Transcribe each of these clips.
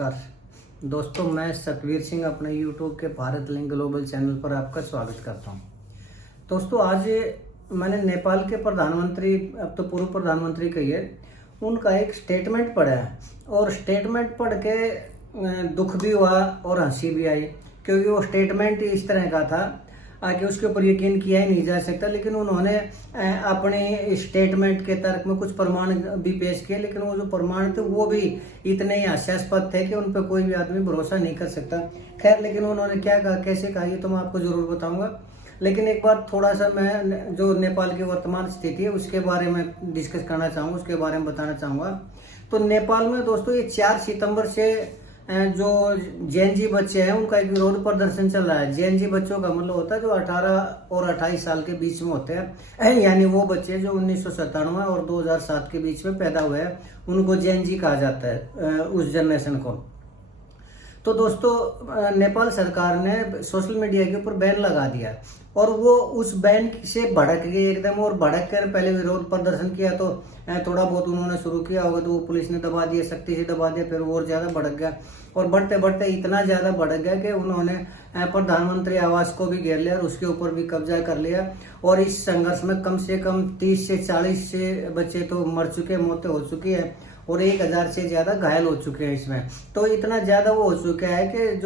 नमस्कार दोस्तों, मैं सतवीर सिंह अपने YouTube के भारत लिंक ग्लोबल चैनल पर आपका स्वागत करता हूं। दोस्तों, आज मैंने नेपाल के प्रधानमंत्री, अब तो पूर्व प्रधानमंत्री कहिए, उनका एक स्टेटमेंट पढ़ा है और स्टेटमेंट पढ़ के दुख भी हुआ और हंसी भी आई, क्योंकि वो स्टेटमेंट इस तरह का था आगे उसके ऊपर यकीन किया ही नहीं जा सकता। लेकिन उन्होंने अपने स्टेटमेंट के तर्क में कुछ प्रमाण भी पेश किए, लेकिन वो जो प्रमाण थे वो भी इतने ही हास्यास्पद थे कि उन पर कोई भी आदमी भरोसा नहीं कर सकता। खैर, लेकिन उन्होंने क्या कहा, कैसे कहा, ये तो मैं आपको जरूर बताऊंगा। लेकिन एक बार थोड़ा सा मैं जो नेपाल की वर्तमान स्थिति है उसके बारे में डिस्कस करना चाहूँगा, उसके बारे में बताना चाहूँगा। तो नेपाल में दोस्तों ये 4 सितंबर से जो जेएनजी बच्चे हैं उनका एक विरोध प्रदर्शन चल रहा है। जेएनजी बच्चों का मतलब होता है जो 18 और 28 साल के बीच में होते हैं, यानी वो बच्चे जो 1997 और 2007 के बीच में पैदा हुए हैं उनको जेएनजी कहा जाता है, उस जनरेशन को। तो दोस्तों, नेपाल सरकार ने सोशल मीडिया के ऊपर बैन लगा दिया और वो उस बैन से भड़क गई एकदम, और भड़क कर पहले विरोध प्रदर्शन किया तो थोड़ा बहुत उन्होंने शुरू किया होगा, तो वो पुलिस ने दबा दिया, सख्ती से दबा दिया, फिर और ज्यादा भड़क गया और बढ़ते बढ़ते इतना ज्यादा भड़क गया कि उन्होंने प्रधानमंत्री आवास को भी घेर लिया और उसके ऊपर भी कब्जा कर लिया। और इस संघर्ष में कम से कम 30 से 40 से बच्चे तो मर चुके, मौतें हो चुकी है और 1000 से ज्यादा घायल हो चुके हैं इसमें। तो इतना ज्यादा वो हो चुका है कि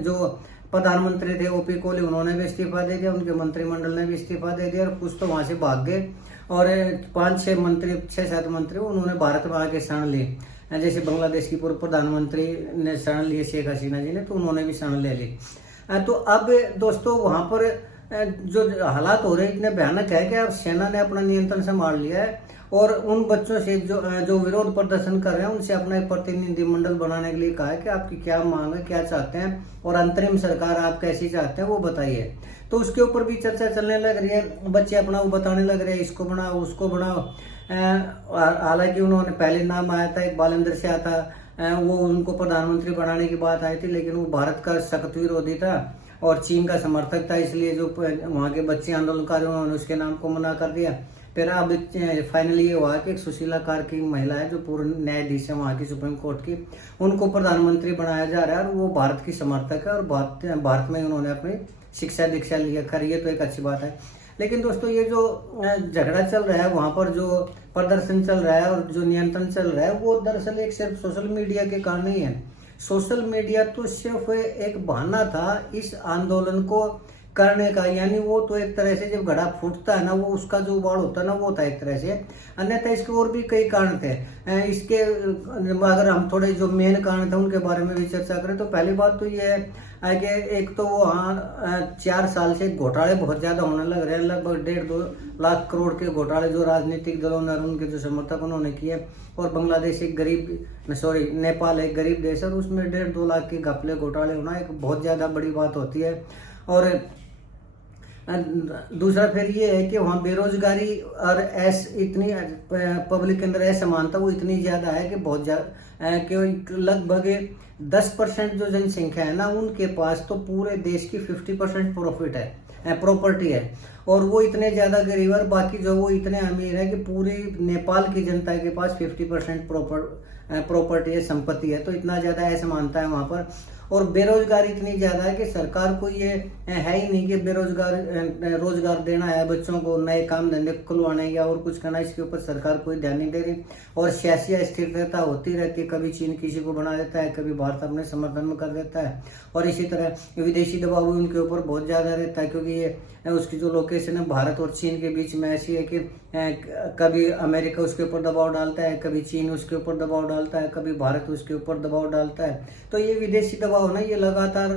जो प्रधानमंत्री थे ओपी कोहली, उन्होंने भी इस्तीफा दे दिया, उनके मंत्रिमंडल ने भी इस्तीफा दे दिया और कुछ तो वहां से भाग गए और 5-6 मंत्री, 6-7 मंत्री उन्होंने भारत में आके शरण ली। जैसे बांग्लादेश की पूर्व प्रधानमंत्री ने शरण लिए, शेख हसीना जी ने, तो उन्होंने भी शरण ले ली। तो अब दोस्तों वहां पर जो हालात हो रहे हैं इतने भयानक है कि अब सेना ने अपना नियंत्रण संभाल लिया है और उन बच्चों से जो विरोध प्रदर्शन कर रहे हैं उनसे अपना एक प्रतिनिधि मंडल बनाने के लिए कहा है कि आपकी क्या मांग है, क्या चाहते हैं और अंतरिम सरकार आप कैसी चाहते हैं वो बताइए। तो उसके ऊपर भी चर्चा चलने लग रही है, बच्चे अपना वो बताने लग रहे हैं, इसको बनाओ उसको बनाओ। हालांकि उन्होंने पहले नाम आया था, एक बालेंद्र शाह था, वो उनको प्रधानमंत्री बनाने की बात आई थी, लेकिन वो भारत का सख्त विरोधी था और चीन का समर्थक था, इसलिए जो वहाँ के बच्चे आंदोलनकारी उन्होंने उसके नाम को मना कर दिया। फिर अब फाइनली ये हुआ कि एक सुशीला कार्की महिला है जो पूर्व न्यायाधीश है वहाँ की सुप्रीम कोर्ट की, उनको प्रधानमंत्री बनाया जा रहा है और वो भारत की समर्थक है और भारत में उन्होंने अपनी शिक्षा दीक्षा लिया। खैर, ये तो एक अच्छी बात है। लेकिन दोस्तों, ये जो झगड़ा चल रहा है वहां पर, जो प्रदर्शन चल रहा है और जो नियंत्रण चल रहा है, वो दरअसल एक सिर्फ सोशल मीडिया के कारण ही है। सोशल मीडिया तो सिर्फ एक बहाना था इस आंदोलन को करने का, यानी वो तो एक तरह से जब घड़ा फूटता है ना, वो उसका जो उबाड़ होता है ना, वो था एक तरह से। अन्यथा इसके और भी कई कारण थे। इसके अगर हम थोड़े जो मेन कारण थे उनके बारे में भी चर्चा करें तो पहली बात तो ये है कि एक तो वहाँ 4 साल से घोटाले बहुत ज्यादा होने लग रहे हैं, लगभग 1.5-2 लाख करोड़ के घोटाले जो राजनीतिक दलों ने, उनके जो समर्थक उन्होंने किए। और बांग्लादेश एक नेपाल एक गरीब देश है और उसमें 1.5-2 लाख के घपले घोटाले होना एक बहुत ज्यादा बड़ी बात होती है। और दूसरा फिर ये है कि वहाँ बेरोजगारी और इतनी पब्लिक के अंदर असमानता वो इतनी ज्यादा है कि बहुत ज्यादा कि लगभग 10% जो जनसंख्या है ना, उनके पास तो पूरे देश की 50% प्रॉपर्टी है और वो इतने ज्यादा गरीब और बाकी जो वो इतने अमीर है कि पूरी नेपाल की जनता के पास 50% प्रॉपर्टी है, संपत्ति है। तो इतना ज्यादा असमानता है वहां पर और बेरोजगारी इतनी ज्यादा है कि सरकार को ये है ही नहीं कि रोजगार देना है, बच्चों को नए काम धंधे खुलवाने या और कुछ करना, इसके ऊपर सरकार कोई ध्यान नहीं दे रही। और सियासी अस्थिरता होती रहती है, कभी चीन किसी को बना देता है, कभी भारत अपने समर्थन में कर देता है और इसी तरह विदेशी दबाव भी उनके ऊपर बहुत ज्यादा रहता है, क्योंकि ये उसकी जो लोकेशन है भारत और चीन के बीच में ऐसी है कि कभी अमेरिका उसके ऊपर दबाव डालता है, कभी चीन उसके ऊपर दबाव डालता है, कभी भारत उसके ऊपर दबाव डालता है। तो ये विदेशी दबाव ना, ये लगातार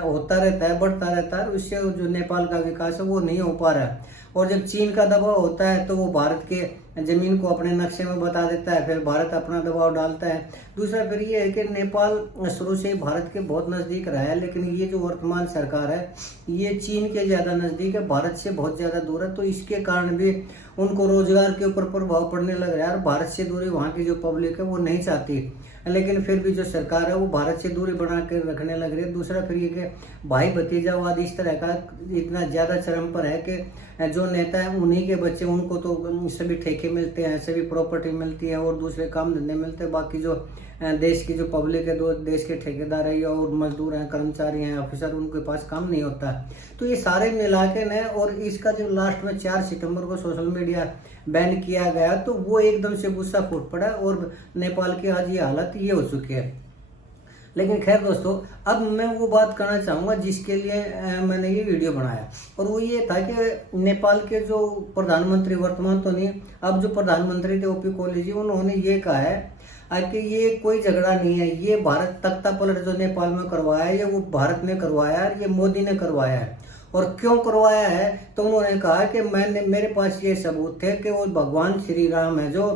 होता रहता है, बढ़ता रहता है, उससे जो नेपाल का विकास है वो नहीं हो पा रहा है। और जब चीन का दबाव होता है तो वो भारत के जमीन को अपने नक्शे में बता देता है, फिर भारत अपना दबाव डालता है। दूसरा फिर ये है कि नेपाल शुरू से भारत के बहुत नजदीक रहा है, लेकिन ये जो वर्तमान सरकार है ये चीन के ज्यादा नजदीक है, भारत से बहुत ज्यादा दूर है। तो इसके कारण भी उनको रोजगार के ऊपर प्रभाव पड़ने लग रहा है और भारत से दूरी वहाँ की जो पब्लिक है वो नहीं चाहती, लेकिन फिर भी जो सरकार है वो भारत से दूरी बना कर रखने लग रही है। दूसरा फिर ये कि भाई भतीजावाद इस तरह का इतना ज्यादा चरम पर है कि जो नेता है उन्हीं के बच्चे, उनको तो सभी ठेके मिलते हैं, सभी प्रॉपर्टी मिलती है और दूसरे काम धंधे मिलते हैं, बाकी जो देश की जो पब्लिक है, दो देश के ठेकेदार है और मजदूर हैं, कर्मचारी हैं, ऑफिसर, उनके पास काम नहीं होता। तो ये सारे मिला के न, और इसका जो लास्ट में 4 सितंबर को सोशल मीडिया बैन किया गया, तो वो एकदम से गुस्सा फूट पड़ा और नेपाल की आज ये हालत ये हो चुकी है। लेकिन खैर दोस्तों, अब मैं वो बात करना चाहूँगा जिसके लिए मैंने ये वीडियो बनाया, और वो ये था कि नेपाल के जो प्रधानमंत्री, वर्तमान तो नहीं, अब जो प्रधानमंत्री थे ओपी कोहली जी, उन्होंने ये कहा है कि ये कोई झगड़ा नहीं है, ये भारत तख्ता पलट जो नेपाल में करवाया है, ये वो भारत ने करवाया है, ये मोदी ने करवाया है। और क्यों करवाया है, तो उन्होंने कहा कि मेरे पास ये सबूत थे कि वो भगवान श्री राम है जो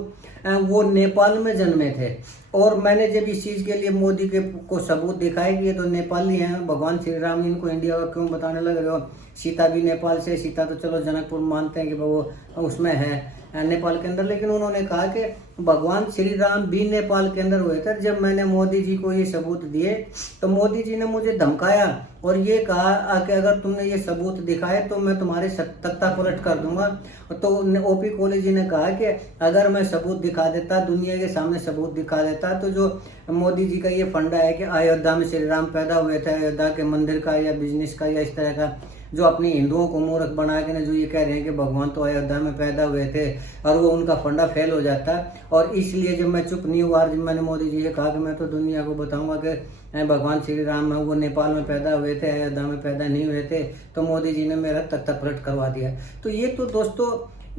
वो नेपाल में जन्मे थे, और मैंने जब इस चीज़ के लिए मोदी के को सबूत दिखाए कि ये तो नेपाली हैं, भगवान श्री राम, इनको इंडिया का क्यों बताने लग रहे हो, सीता भी नेपाल से, सीता तो चलो जनकपुर मानते हैं कि वो उसमें है नेपाल के अंदर, लेकिन उन्होंने कहा कि भगवान श्री राम भी नेपाल के अंदर हुए थे। जब मैंने मोदी जी को ये सबूत दिए तो मोदी जी ने मुझे धमकाया और ये कहा कि अगर तुमने ये सबूत दिखाए तो मैं तुम्हारे तख्ता पलट कर दूंगा। तो ओपी कोहली जी ने कहा कि अगर मैं सबूत दिखा देता, दुनिया के सामने सबूत दिखा देता, तो जो मोदी जी का ये फंडा है कि अयोध्या में श्री राम पैदा हुए थे, अयोध्या के मंदिर का या बिजनेस का या इस तरह का, जो अपने हिंदुओं को मूर्ख बना के जो ये कह रहे हैं कि भगवान तो अयोध्या में पैदा हुए थे, और वो उनका फंडा फेल हो जाता। और इसलिए जब मैं चुप नहीं हुआ, जब मैंने मोदी जी से कहा कि मैं तो दुनिया को बताऊंगा कि भगवान श्री राम है वो नेपाल में पैदा हुए थे, अयोध्या में पैदा नहीं हुए थे, तो मोदी जी ने मेरा तख्ता पलट करवा दिया। तो ये तो दोस्तों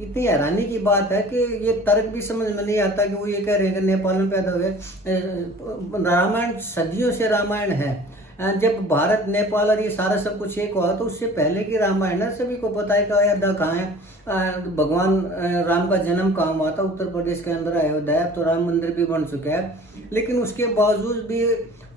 इतनी हैरानी की बात है कि ये तर्क भी समझ में नहीं आता कि वो ये कह रहे हैं कि नेपाल में पैदा हुए। रामायण सदियों से रामायण है, जब भारत नेपाल और ये सारा सब कुछ एक हुआ, तो उससे पहले की रामायण है, सभी को पता है कि अयोध्या कहाँ है, भगवान राम का जन्म कहाँ हुआ था, उत्तर प्रदेश के अंदर अयोध्या, तो राम मंदिर भी बन चुका है। लेकिन उसके बावजूद भी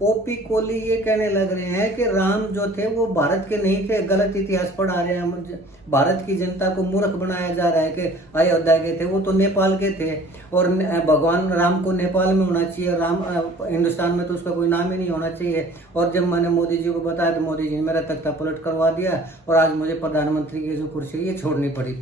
ओपी कोहली ये कहने लग रहे हैं कि राम जो थे वो भारत के नहीं थे, गलत इतिहास पढ़ा रहे हैं, भारत की जनता को मूर्ख बनाया जा रहा है कि अयोध्या के थे, वो तो नेपाल के थे, और भगवान राम को नेपाल में होना चाहिए, राम हिंदुस्तान में तो उसका कोई नाम ही नहीं होना चाहिए। और जब मैंने मोदी जी को बताया तो मोदी जी ने मेरा तख्ता पलट करवा दिया, और आज मुझे प्रधानमंत्री की जो कुर्सी ये छोड़नी पड़ी।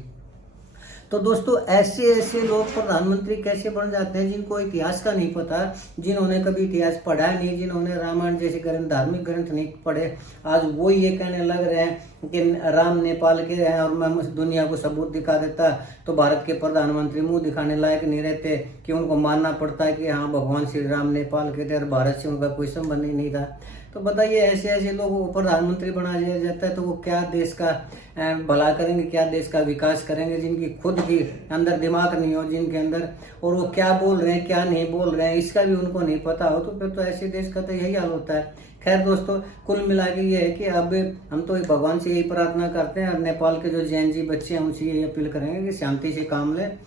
तो दोस्तों, ऐसे लोग प्रधानमंत्री कैसे बन जाते हैं जिनको इतिहास का नहीं पता, जिन्होंने कभी इतिहास पढ़ा नहीं, जिन्होंने रामायण जैसे ग्रंथ, धार्मिक ग्रंथ नहीं पढ़े, आज वो ये कहने लग रहे हैं कि राम नेपाल के हैं और मैं दुनिया को सबूत दिखा देता तो भारत के प्रधानमंत्री मुंह दिखाने लायक नहीं रहते, कि उनको मानना पड़ता है कि हाँ भगवान श्री राम नेपाल के थे और भारत से उनका कोई संबंध ही नहीं था। तो बताइए, ऐसे लोगों को प्रधानमंत्री बना दिया जाता है तो वो क्या देश का भला करेंगे, क्या देश का विकास करेंगे, जिनकी खुद की अंदर दिमाग नहीं हो, जिनके अंदर, और वो क्या बोल रहे हैं क्या नहीं बोल रहे हैं इसका भी उनको नहीं पता हो, तो फिर तो ऐसे देश का तो यही हाल होता है। खैर दोस्तों, कुल मिला के ये है कि अब हम तो भगवान से यही प्रार्थना करते हैं, और नेपाल के जो जैन जी बच्चे हैं उनसे यही अपील करेंगे कि शांति से काम लें,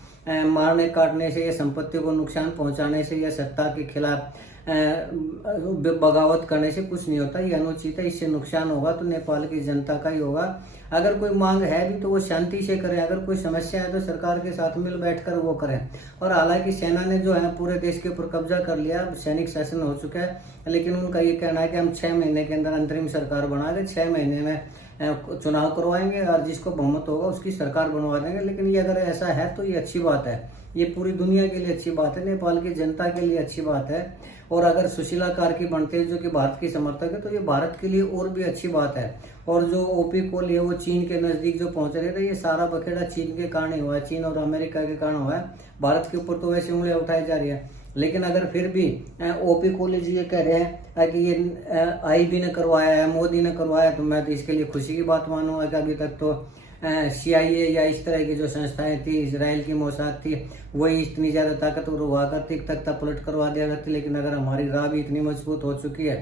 मारने काटने से या संपत्ति को नुकसान पहुंचाने से या सत्ता के खिलाफ बगावत करने से कुछ नहीं होता, ये अनुचित है, इससे नुकसान होगा तो नेपाल की जनता का ही होगा। अगर कोई मांग है भी तो वो शांति से करें, अगर कोई समस्या है तो सरकार के साथ मिल बैठकर वो करें। और हालांकि सेना ने जो है पूरे देश के ऊपर कब्जा कर लिया, सैनिक शासन हो चुका है, लेकिन उनका ये कहना है कि हम 6 महीने के अंदर अंतरिम सरकार बना के 6 महीने में चुनाव करवाएंगे और जिसको बहुमत होगा उसकी सरकार बनवा देंगे। लेकिन ये अगर ऐसा है तो ये अच्छी बात है, ये पूरी दुनिया के लिए अच्छी बात है, नेपाल की जनता के लिए अच्छी बात है। और अगर सुशीला कार्की बनते हैं जो कि भारत की समर्थक है तो ये भारत के लिए और भी अच्छी बात है। और जो ओपी कोहली है वो चीन के नज़दीक जो पहुंच रहे थे, ये सारा बखेड़ा चीन के कारण ही हुआ है, चीन और अमेरिका के कारण हुआ है। भारत के ऊपर तो वैसे उंगलियां उठाई जा रही है, लेकिन अगर फिर भी ओपी कोहली जी ये कह रहे हैं कि ये आईबी ने करवाया है, मोदी ने करवाया, तो मैं तो इसके लिए खुशी की बात मानूंगा कि अभी तक तो CIA या इस तरह की जो संस्थाएं थी, इजराइल की मोसाद थी, वही इतनी ज़्यादा ताकतवर हुआ करती, तख्ता पलट करवा दिया करती। लेकिन अगर हमारी राह भी इतनी मजबूत हो चुकी है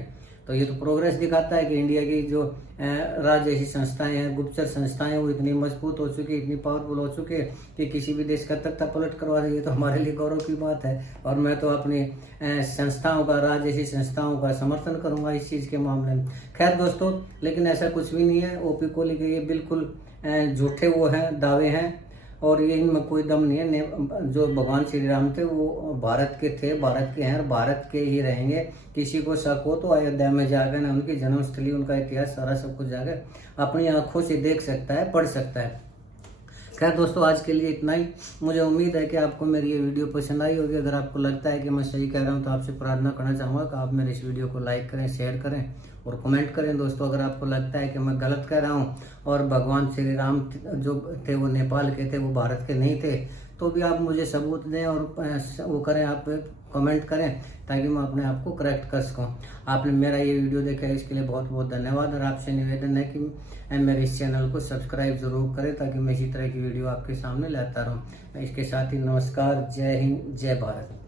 तो ये तो प्रोग्रेस दिखाता है कि इंडिया की जो राज्य जैसी संस्थाएं हैं, गुप्तचर संस्थाएं, वो इतनी मजबूत हो चुकी है, इतनी पावरफुल हो चुकी है कि किसी भी देश का तख्ता पलट करवा देगी, तो हमारे लिए गौरव की बात है। और मैं तो अपनी संस्थाओं का, राज्य जैसी संस्थाओं का समर्थन करूंगा इस चीज़ के मामले में। खैर दोस्तों, लेकिन ऐसा कुछ भी नहीं है, ओपी कोहली के ये बिल्कुल झूठे वो हैं, दावे हैं, और ये इनमें कोई दम नहीं है। जो भगवान श्री राम थे वो भारत के थे, भारत के हैं और भारत के ही रहेंगे। किसी को शक हो तो अयोध्या में जाकर ना उनकी जन्मस्थली, उनका इतिहास सारा सब कुछ जाकर अपनी आंखों से देख सकता है, पढ़ सकता है। खैर दोस्तों, आज के लिए इतना ही। मुझे उम्मीद है कि आपको मेरी ये वीडियो पसंद आई होगी। अगर आपको लगता है कि मैं सही कह रहा हूँ तो आपसे प्रार्थना करना चाहूँगा कि आप मेरे इस वीडियो को लाइक करें, शेयर करें और कमेंट करें। दोस्तों, अगर आपको लगता है कि मैं गलत कह रहा हूँ और भगवान श्री राम जो थे वो नेपाल के थे, वो भारत के नहीं थे, तो भी आप मुझे सबूत दें और वो करें, आप कमेंट करें ताकि मैं अपने आप को करेक्ट कर सकूं। आपने मेरा ये वीडियो देखा है, इसके लिए बहुत बहुत धन्यवाद। और आपसे निवेदन है कि मेरे इस चैनल को सब्सक्राइब जरूर करें ताकि मैं इसी तरह की वीडियो आपके सामने लाता रहूं। इसके साथ ही नमस्कार, जय हिंद, जय भारत।